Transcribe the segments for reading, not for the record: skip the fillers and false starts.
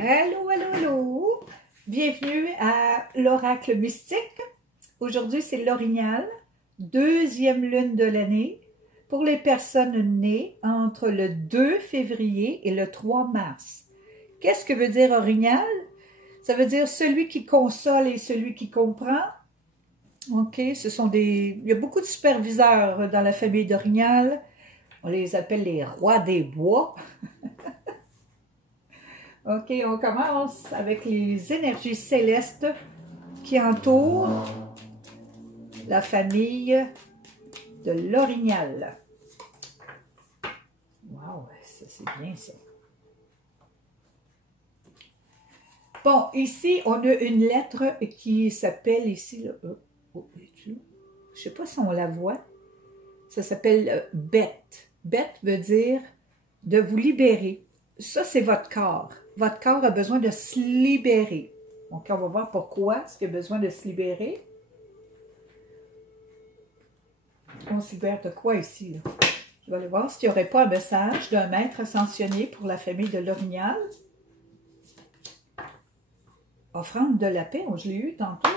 Allô, allô, allô! Bienvenue à l'Oracle Mystique. Aujourd'hui, c'est l'Orignal, deuxième lune de l'année pour les personnes nées entre le 2 février et le 3 mars. Qu'est-ce que veut dire Orignal? Ça veut dire celui qui console et celui qui comprend. OK, il y a beaucoup de superviseurs dans la famille d'Orignal. On les appelle les rois des bois. OK, on commence avec les énergies célestes qui entourent la famille de l'Orignal. Wow, ça c'est bien ça. Bon, ici, on a une lettre qui s'appelle ici, là, je ne sais pas si on la voit, ça s'appelle bête. Bête veut dire de vous libérer. Ça, c'est votre corps. Votre corps a besoin de se libérer. Donc, on va voir pourquoi est-ce qu'il a besoin de se libérer. On se libère de quoi ici, là? Je vais aller voir s'il n'y aurait pas un message d'un maître ascensionné pour la famille de l'Orignal. Offrande de la paix, je l'ai eu tantôt,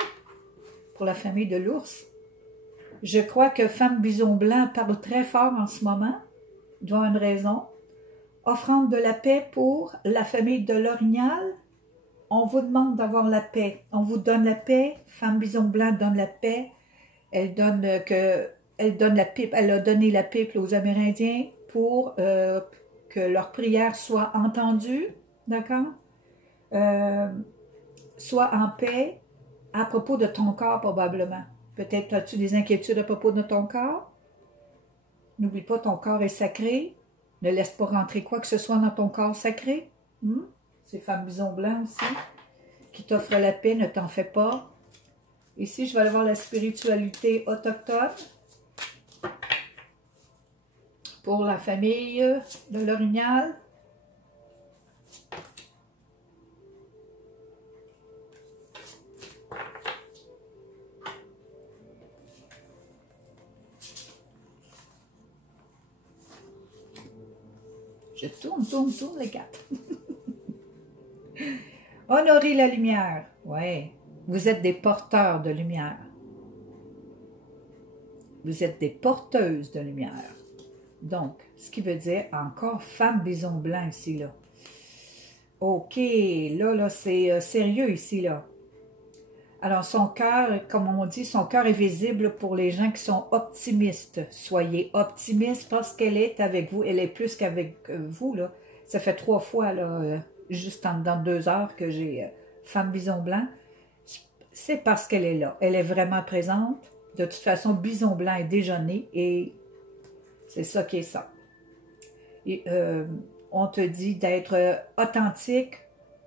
pour la famille de l'ours. Je crois que Femme Bison Blanc parle très fort en ce moment. Il doit avoir une raison. Offrande de la paix pour la famille de l'Orignal. On vous demande d'avoir la paix. On vous donne la paix. Femme Bison Blanc donne la paix. Elle donne la pipe. Elle a donné la pipe aux Amérindiens pour que leurs prières soient entendues. D'accord? Sois en paix à propos de ton corps probablement. Peut-être as-tu des inquiétudes à propos de ton corps? N'oublie pas, ton corps est sacré. Ne laisse pas rentrer quoi que ce soit dans ton corps sacré. C'est Femme Bison Blanc aussi, qui t'offre la paix, ne t'en fais pas. Ici, je vais aller voir la spiritualité autochtone pour la famille de l'Orignal. Je tourne les cartes. Honorer la lumière. Oui, vous êtes des porteurs de lumière. Vous êtes des porteuses de lumière. Donc, ce qui veut dire encore Femme Bison Blanc ici, là. OK, là, c'est sérieux ici, là. Alors, son cœur, comme on dit, son cœur est visible pour les gens qui sont optimistes. Soyez optimistes parce qu'elle est avec vous. Elle est plus qu'avec vous, là. Ça fait 3 fois, là, juste dans 2 heures que j'ai Femme Bison Blanc. C'est parce qu'elle est là. Elle est vraiment présente. De toute façon, Bison Blanc est déjà né et c'est ça qui est ça. Et, on te dit d'être authentique,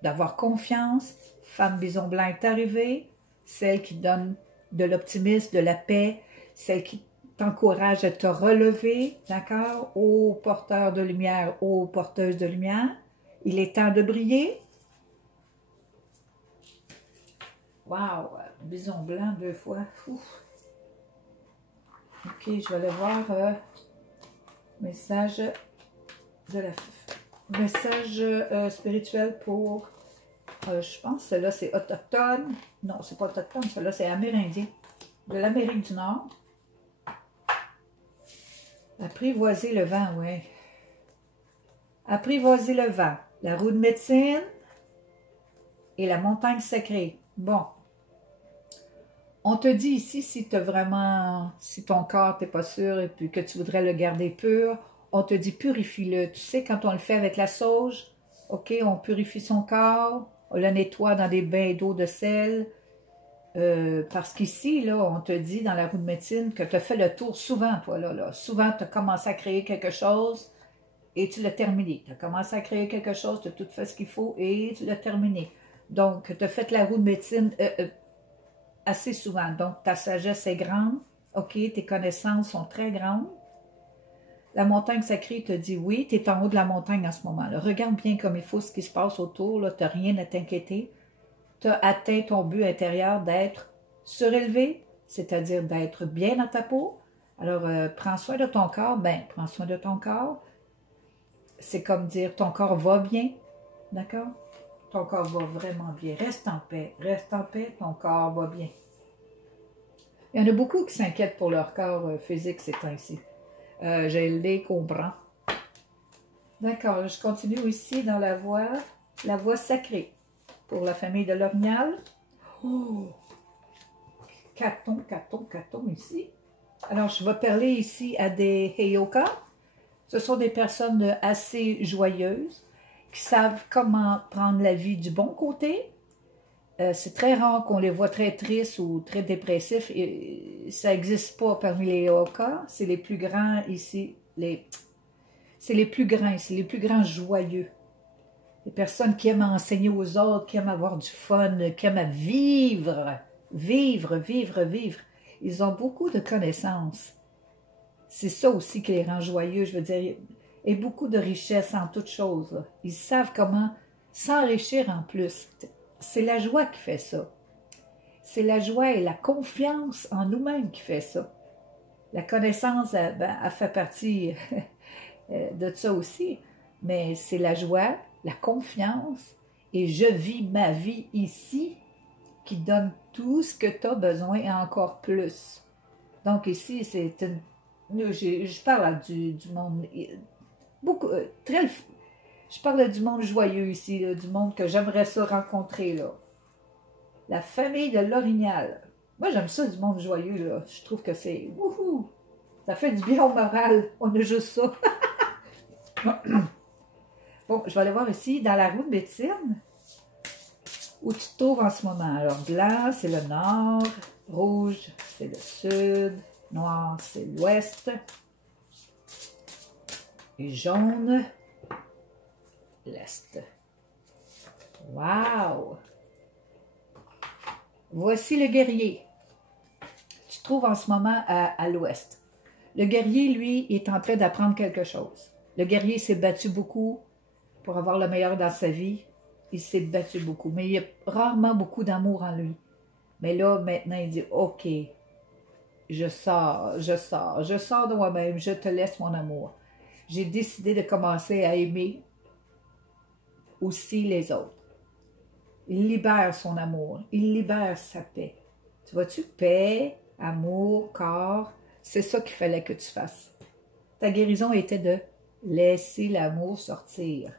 d'avoir confiance. Femme Bison Blanc est arrivée. Celle qui donne de l'optimisme, de la paix, celle qui t'encourage à te relever, d'accord? Ô porteur de lumière, ô porteuse de lumière, il est temps de briller. Wow! Bison Blanc 2 fois. Ouf. OK, je vais aller voir message spirituel pour... je pense que celle-là, c'est autochtone. Non, c'est pas autochtone. Celle-là, c'est amérindien. De l'Amérique du Nord. Apprivoiser le vent, oui. Apprivoiser le vent. La roue de médecine et la montagne sacrée. Bon. On te dit ici, si ton corps, tu n'es pas sûr et puis que tu voudrais le garder pur, on te dit purifie-le. Tu sais, quand on le fait avec la sauge, OK, on purifie son corps. On le nettoie dans des bains d'eau de sel. Parce qu'ici, là, on te dit dans la roue de médecine que tu as fait le tour souvent, toi, là. Souvent, tu as commencé à créer quelque chose et tu l'as terminé. Tu as commencé à créer quelque chose, tu as tout fait ce qu'il faut et tu l'as terminé. Donc, tu as fait la roue de médecine assez souvent. Donc, ta sagesse est grande. OK, tes connaissances sont très grandes. La montagne sacrée te dit oui, tu es en haut de la montagne en ce moment-là. Regarde bien comme il faut ce qui se passe autour, tu n'as rien à t'inquiéter. Tu as atteint ton but intérieur d'être surélevé, c'est-à-dire d'être bien dans ta peau. Alors, prends soin de ton corps. Prends soin de ton corps. C'est comme dire ton corps va bien, d'accord? ton corps va vraiment bien. Reste en paix, ton corps va bien. Il y en a beaucoup qui s'inquiètent pour leur corps physique ces temps-ci. Je les comprends. D'accord, je continue ici dans la voie sacrée. Pour la famille de l'Orignal. Oh! Caton ici. Alors, je vais parler ici à des Heyoka. Ce sont des personnes assez joyeuses qui savent comment prendre la vie du bon côté. C'est très rare qu'on les voit très tristes ou très dépressifs. Et ça n'existe pas parmi les Heyoka. C'est les plus grands ici. C'est les plus grands joyeux. Les personnes qui aiment enseigner aux autres, qui aiment avoir du fun, qui aiment vivre. Vivre. Ils ont beaucoup de connaissances. C'est ça aussi qui les rend joyeux, je veux dire. Et beaucoup de richesse en toutes choses. Ils savent comment s'enrichir en plus. C'est la joie qui fait ça. C'est la joie et la confiance en nous-mêmes qui fait ça. La connaissance, elle fait partie de ça aussi. Mais c'est la joie, la confiance, et je vis ma vie ici qui donne tout ce que tu as besoin et encore plus. Donc ici, c'est une... Je parle du monde... beaucoup je parle du monde joyeux ici, là, du monde que j'aimerais ça rencontrer. Là. La famille de l'Orignal. Moi, j'aime ça, du monde joyeux. Là. Je trouve que c'est... Wouhou! Ça fait du bien au moral. On a juste ça. Bon, je vais aller voir ici, dans la roue de médecine, où tu te trouves en ce moment. Alors, blanc, c'est le nord, rouge, c'est le sud, noir, c'est l'ouest, et jaune, l'est. Wow! Voici le guerrier. Tu te trouves en ce moment à l'ouest. Le guerrier, lui, est en train d'apprendre quelque chose. Le guerrier s'est battu beaucoup pour avoir le meilleur dans sa vie. Il s'est battu beaucoup, mais il y a rarement beaucoup d'amour en lui. Mais là, maintenant, il dit, OK, je sors de moi-même, je te laisse mon amour. J'ai décidé de commencer à aimer aussi les autres. Il libère son amour, il libère sa paix. Tu vois-tu, paix, amour, corps, c'est ça qu'il fallait que tu fasses. Ta guérison était de laisser l'amour sortir.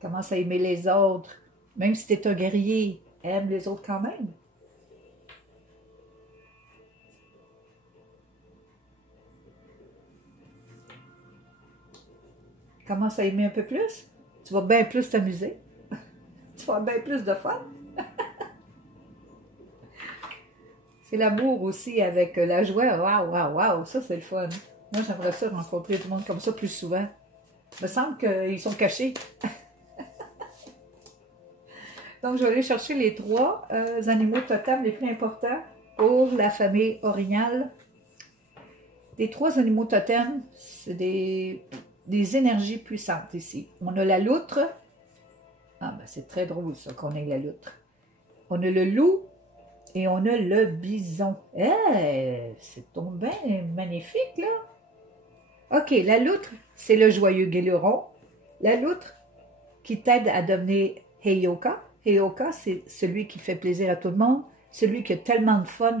Commence à aimer les autres. Même si tu es un guerrier, aime les autres quand même. Commence à aimer un peu plus. Tu vas bien plus t'amuser. Tu vas avoir bien plus de fun. C'est l'amour aussi avec la joie. Waouh, ça c'est le fun. Moi, j'aimerais ça rencontrer du monde comme ça plus souvent. Il me semble qu'ils sont cachés. Donc, je vais aller chercher les 3 animaux totems les plus importants pour la famille Orignal. Les 3 animaux totems, c'est des énergies puissantes ici. On a la loutre. Ah, ben c'est très drôle ça qu'on ait la loutre. On a le loup et on a le bison. C'est tombé magnifique, là. OK, la loutre, c'est le joyeux guéluron. La loutre qui t'aide à devenir Heyoka. Heyoka, c'est celui qui fait plaisir à tout le monde, celui qui a tellement de fun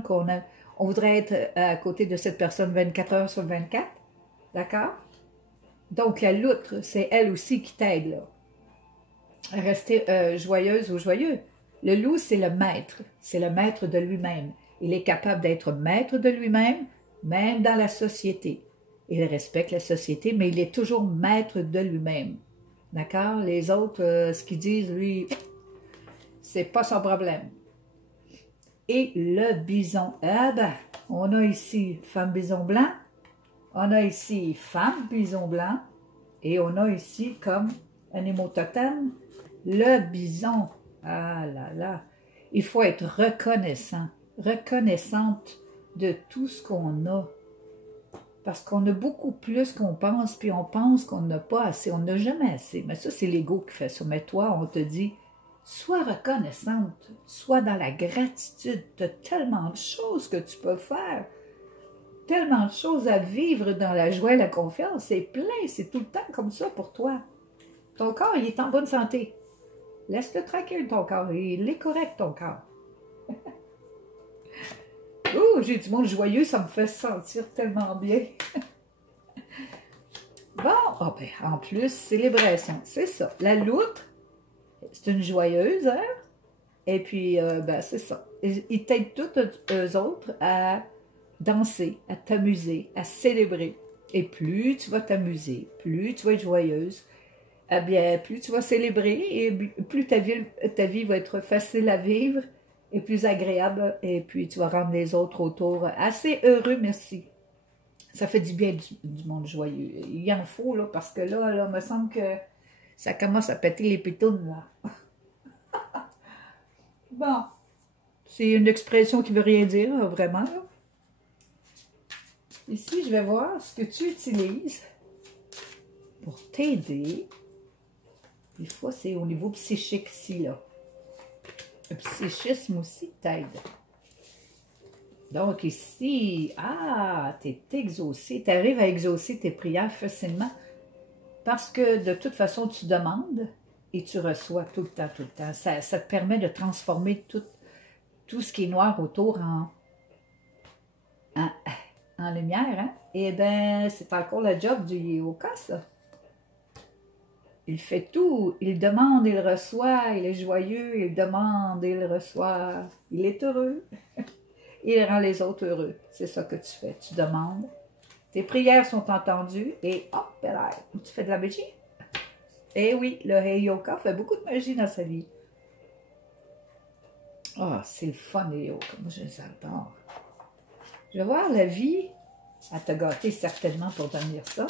on voudrait être à côté de cette personne 24 heures sur 24. D'accord? Donc, la loutre, c'est elle aussi qui t'aide, là, à rester joyeuse ou joyeux. Le loup, c'est le maître de lui-même. Il est capable d'être maître de lui-même, même dans la société. Il respecte la société, mais il est toujours maître de lui-même. D'accord? Les autres, ce qu'ils disent, lui, c'est pas son problème. Et le bison. Ah ben, on a ici femme bison blanc, on a ici femme bison blanc, et on a ici comme animaux totem, le bison. Ah là là, il faut être reconnaissant, reconnaissante de tout ce qu'on a. Parce qu'on a beaucoup plus qu'on pense, puis on pense qu'on n'a pas assez, on n'a jamais assez. Mais ça, c'est l'ego qui fait ça. Mais toi, on te dit, sois reconnaissante, sois dans la gratitude. Tu as tellement de choses que tu peux faire, tellement de choses à vivre dans la joie et la confiance. C'est plein, c'est tout le temps comme ça pour toi. Ton corps, il est en bonne santé. Laisse-le tranquille, ton corps. Il est correct, ton corps. Oh, j'ai du monde joyeux, ça me fait sentir tellement bien. Bon, oh ben, en plus, célébration, c'est ça. La loutre, c'est une joyeuse, hein? Et puis, ben, c'est ça. Ils t'aident tous, eux autres, à danser, à t'amuser, à célébrer. Et plus tu vas t'amuser, plus tu vas être joyeuse, eh bien, plus tu vas célébrer et plus ta vie va être facile à vivre et plus agréable. Et puis, tu vas rendre les autres autour assez heureux, merci. Ça fait du bien du monde joyeux. Il y en faut, là, parce que là, il me semble que ça commence à péter les pitounes, là. Bon, c'est une expression qui veut rien dire, là, vraiment, là. Ici, je vais voir ce que tu utilises pour t'aider. Des fois, c'est au niveau psychique ici, là. Le psychisme aussi t'aide. Donc ici, tu es exaucé. Tu arrives à exaucer tes prières facilement parce que de toute façon, tu demandes et tu reçois tout le temps, tout le temps. Ça te permet de transformer tout ce qui est noir autour en lumière. Hein? Et bien, c'est encore le job du yoga, ça. Il fait tout. Il demande, il reçoit. Il est joyeux. Il demande, il reçoit. Il est heureux. Il rend les autres heureux. C'est ça que tu fais. Tu demandes. Tes prières sont entendues. Et hop, là, tu fais de la magie. Eh oui, le Heyoka fait beaucoup de magie dans sa vie. Ah, c'est le fun, les yoga. Moi, je les adore. Je vais voir la vie. Elle t'a gâté certainement pour devenir ça.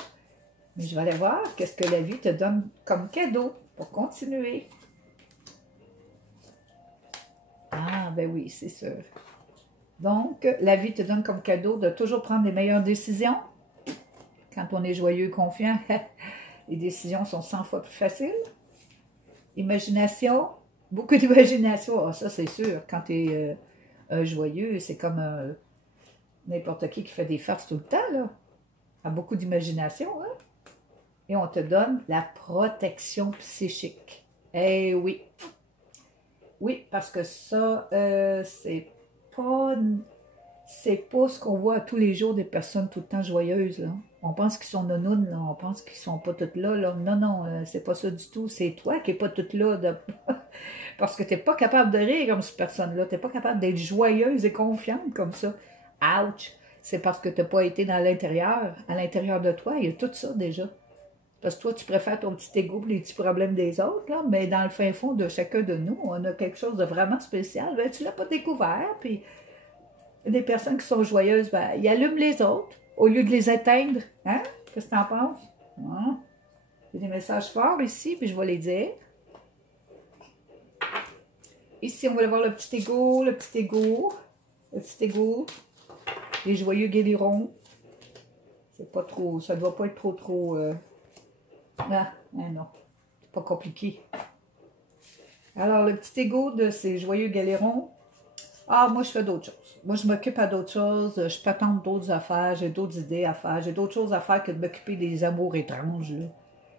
Mais je vais aller voir qu'est-ce que la vie te donne comme cadeau pour continuer. Ah, ben oui, c'est sûr. Donc, la vie te donne comme cadeau de toujours prendre les meilleures décisions. Quand on est joyeux et confiant, les décisions sont 100 fois plus faciles. Imagination, beaucoup d'imagination. Ah, ça, c'est sûr. Quand tu es joyeux, c'est comme n'importe qui fait des farces tout le temps, là. A beaucoup d'imagination, hein? Et on te donne la protection psychique. Eh oui. Oui, parce que ça, c'est pas ce qu'on voit tous les jours des personnes tout le temps joyeuses, là. On pense qu'ils sont nounounes, là. On pense qu'ils sont pas toutes là, là. Non, non, c'est pas ça du tout. C'est toi qui n'es pas toute là. Parce que tu n'es pas capable de rire comme cette personne-là. Tu n'es pas capable d'être joyeuse et confiante comme ça. Ouch! C'est parce que tu n'as pas été dans l'intérieur. À l'intérieur de toi, il y a tout ça déjà. Parce que toi, tu préfères ton petit égo et les petits problèmes des autres, là, mais dans le fin fond de chacun de nous, on a quelque chose de vraiment spécial. Ben, tu ne l'as pas découvert, puis des personnes qui sont joyeuses, ben, ils allument les autres au lieu de les éteindre. Hein? Qu'est-ce que tu en penses? Hein? J'ai des messages forts ici, puis je vais les dire. Ici, on va aller voir le petit égo, le petit égo, le petit égo, les joyeux guélirons. C'est pas trop, ça ne doit pas être trop... Ah, non, c'est pas compliqué. Alors, le petit égo de ces joyeux galérons, moi, je fais d'autres choses. Moi, je m'occupe à d'autres choses, je peux attendre d'autres affaires, j'ai d'autres idées à faire, j'ai d'autres choses à faire que de m'occuper des amours étranges, là,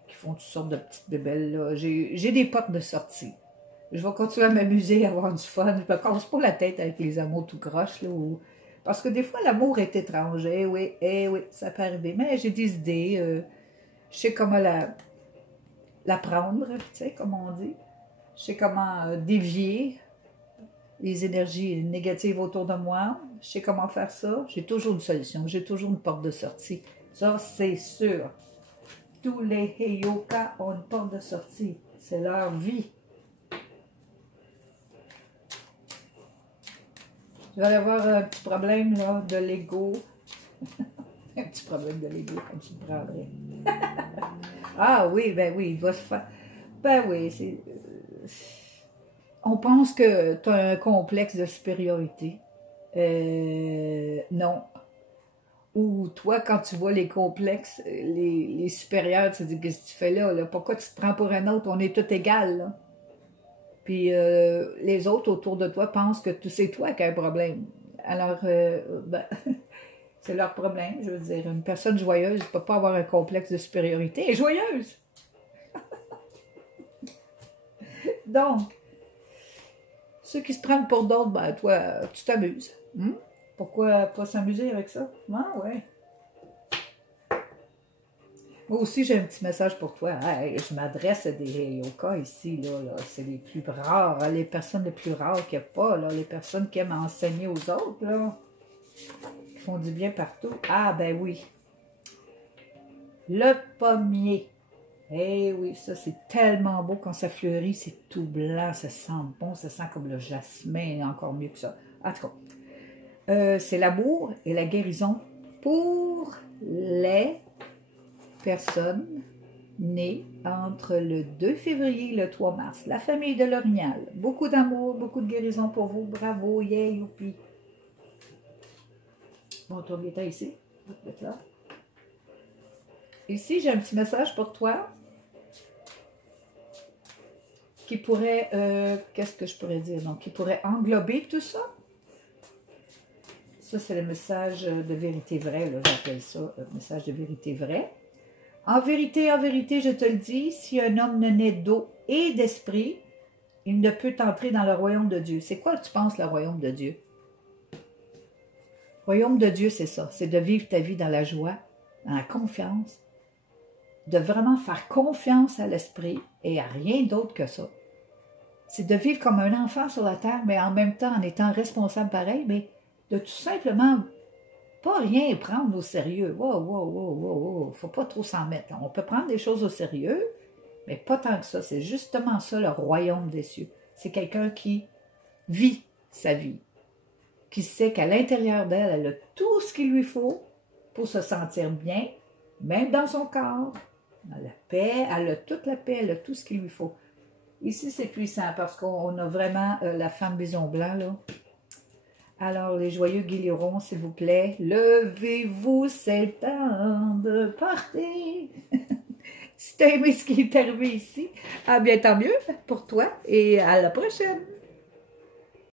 qui font toutes sortes de petites bébelles, là. J'ai des potes de sortie. Je vais continuer à m'amuser, à avoir du fun. Je me casse pas la tête avec les amours tout croches, là, parce que des fois, l'amour est étrange. Eh oui, ça peut arriver. Mais j'ai des idées, je sais comment la prendre, tu sais, comme on dit. Je sais comment dévier les énergies négatives autour de moi. Je sais comment faire ça. J'ai toujours une solution. J'ai toujours une porte de sortie. Ça, c'est sûr. Tous les Heyoka ont une porte de sortie. C'est leur vie. Je vais aller avoir un petit problème là, de l'ego. Un petit problème de l'ego, comme tu le prendrais. Ah oui, ben oui, il va se faire... Ben oui, c'est... On pense que tu as un complexe de supériorité. Non. Ou toi, quand tu vois les complexes, les supérieurs, tu te dis, qu'est-ce que tu fais là, là? Pourquoi tu te prends pour un autre? On est tous égales, là. Puis les autres autour de toi pensent que c'est toi qui as un problème. Alors, ben... c'est leur problème, je veux dire. Une personne joyeuse ne peut pas avoir un complexe de supériorité. Elle est joyeuse! Donc, ceux qui se prennent pour d'autres, ben toi, tu t'amuses. Pourquoi pas s'amuser avec ça? Ah ouais. Moi aussi, j'ai un petit message pour toi. Hey, je m'adresse à des Heyoka ici, là. C'est les plus rares, hein, les personnes les plus rares qu'il n'y a pas, là. Les personnes qui aiment enseigner aux autres, là. Qui font du bien partout. Ah, ben oui. Le pommier. Eh oui, ça, c'est tellement beau quand ça fleurit. C'est tout blanc, ça sent bon, ça sent comme le jasmin, encore mieux que ça. En tout cas, c'est l'amour et la guérison pour les personnes nées entre le 2 février et le 3 mars. La famille de l'Orignal. Beaucoup d'amour, beaucoup de guérison pour vous. Bravo, yeah, youpi. Bon, toi, viens ici. Là. Ici, j'ai un petit message pour toi qui pourrait, qu'est-ce que je pourrais dire? Donc, qui pourrait englober tout ça. Ça, c'est le message de vérité vraie, j'appelle ça le message de vérité vraie. En vérité, je te le dis, si un homme ne naît d'eau et d'esprit, il ne peut entrer dans le royaume de Dieu. C'est quoi, tu penses, le royaume de Dieu? Le royaume de Dieu, c'est ça. C'est de vivre ta vie dans la joie, dans la confiance, de vraiment faire confiance à l'esprit et à rien d'autre que ça. C'est de vivre comme un enfant sur la terre, mais en même temps, en étant responsable pareil, mais de tout simplement pas rien prendre au sérieux. Wow. Faut pas trop s'en mettre. On peut prendre des choses au sérieux, mais pas tant que ça. C'est justement ça, le royaume des cieux. C'est quelqu'un qui vit sa vie, qui sait qu'à l'intérieur d'elle, elle a tout ce qu'il lui faut pour se sentir bien, même dans son corps. Elle a la paix, elle a toute la paix, elle a tout ce qu'il lui faut. Ici, c'est puissant parce qu'on a vraiment la femme bison blanc, là. Alors, les joyeux guillerons, s'il vous plaît, levez-vous, c'est le temps de partir. Si tu as aimé ce qui est arrivé ici, ah bien, tant mieux pour toi et à la prochaine.